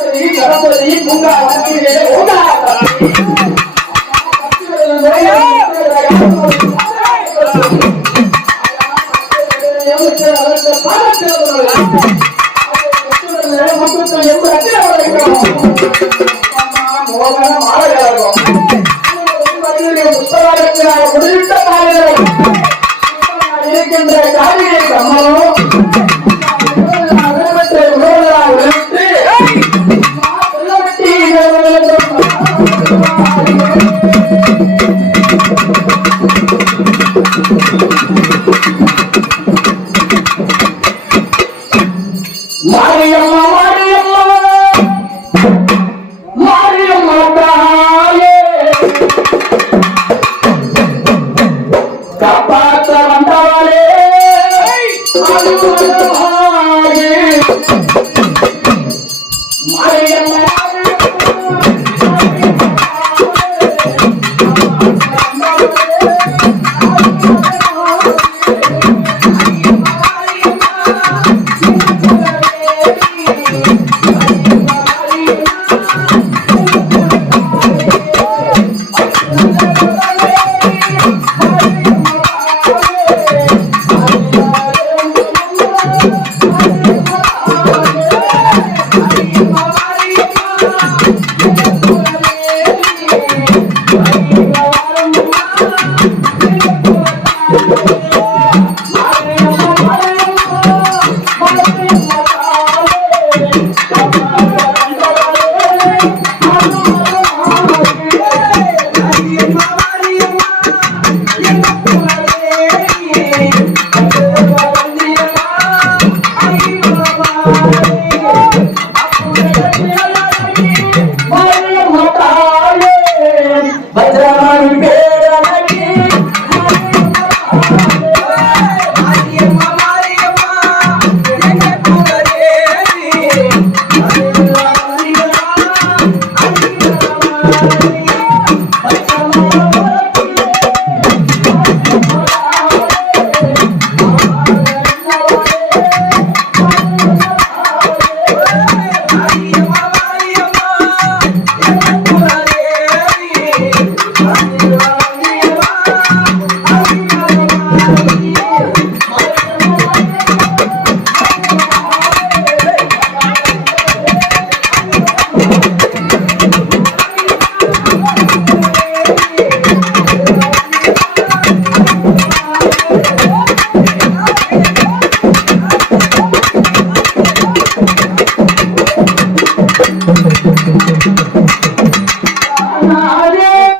சரஸ்வதி, சரஸ்வதி, பூங்கா, வனத்திலே, ஓங்கா, இருக்கின்ற காரியை கம்மனும் కాపాడమంటావాలే